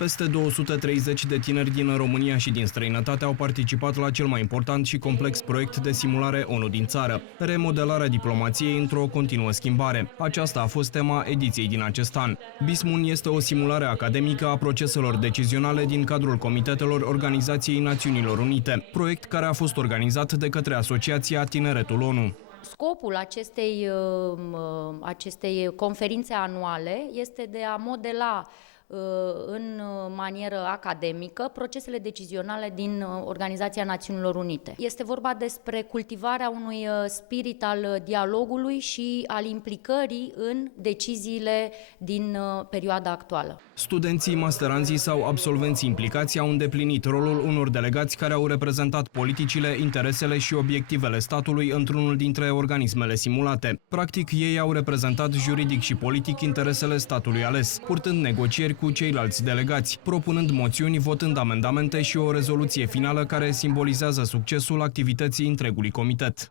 Peste 230 de tineri din România și din străinătate au participat la cel mai important și complex proiect de simulare ONU din țară, remodelarea diplomației într-o continuă schimbare. Aceasta a fost tema ediției din acest an. BISMUN este o simulare academică a proceselor decizionale din cadrul comitetelor Organizației Națiunilor Unite, proiect care a fost organizat de către Asociația Tineretul ONU. Scopul acestei conferințe anuale este de a modela în manieră academică procesele decizionale din Organizația Națiunilor Unite. Este vorba despre cultivarea unui spirit al dialogului și al implicării în deciziile din perioada actuală. Studenții, masteranzii sau absolvenții implicați au îndeplinit rolul unor delegați care au reprezentat politicile, interesele și obiectivele statului într-unul dintre organismele simulate. Practic, ei au reprezentat juridic și politic interesele statului ales, purtând negocieri cu ceilalți delegați, propunând moțiuni, votând amendamente și o rezoluție finală care simbolizează succesul activității întregului comitet.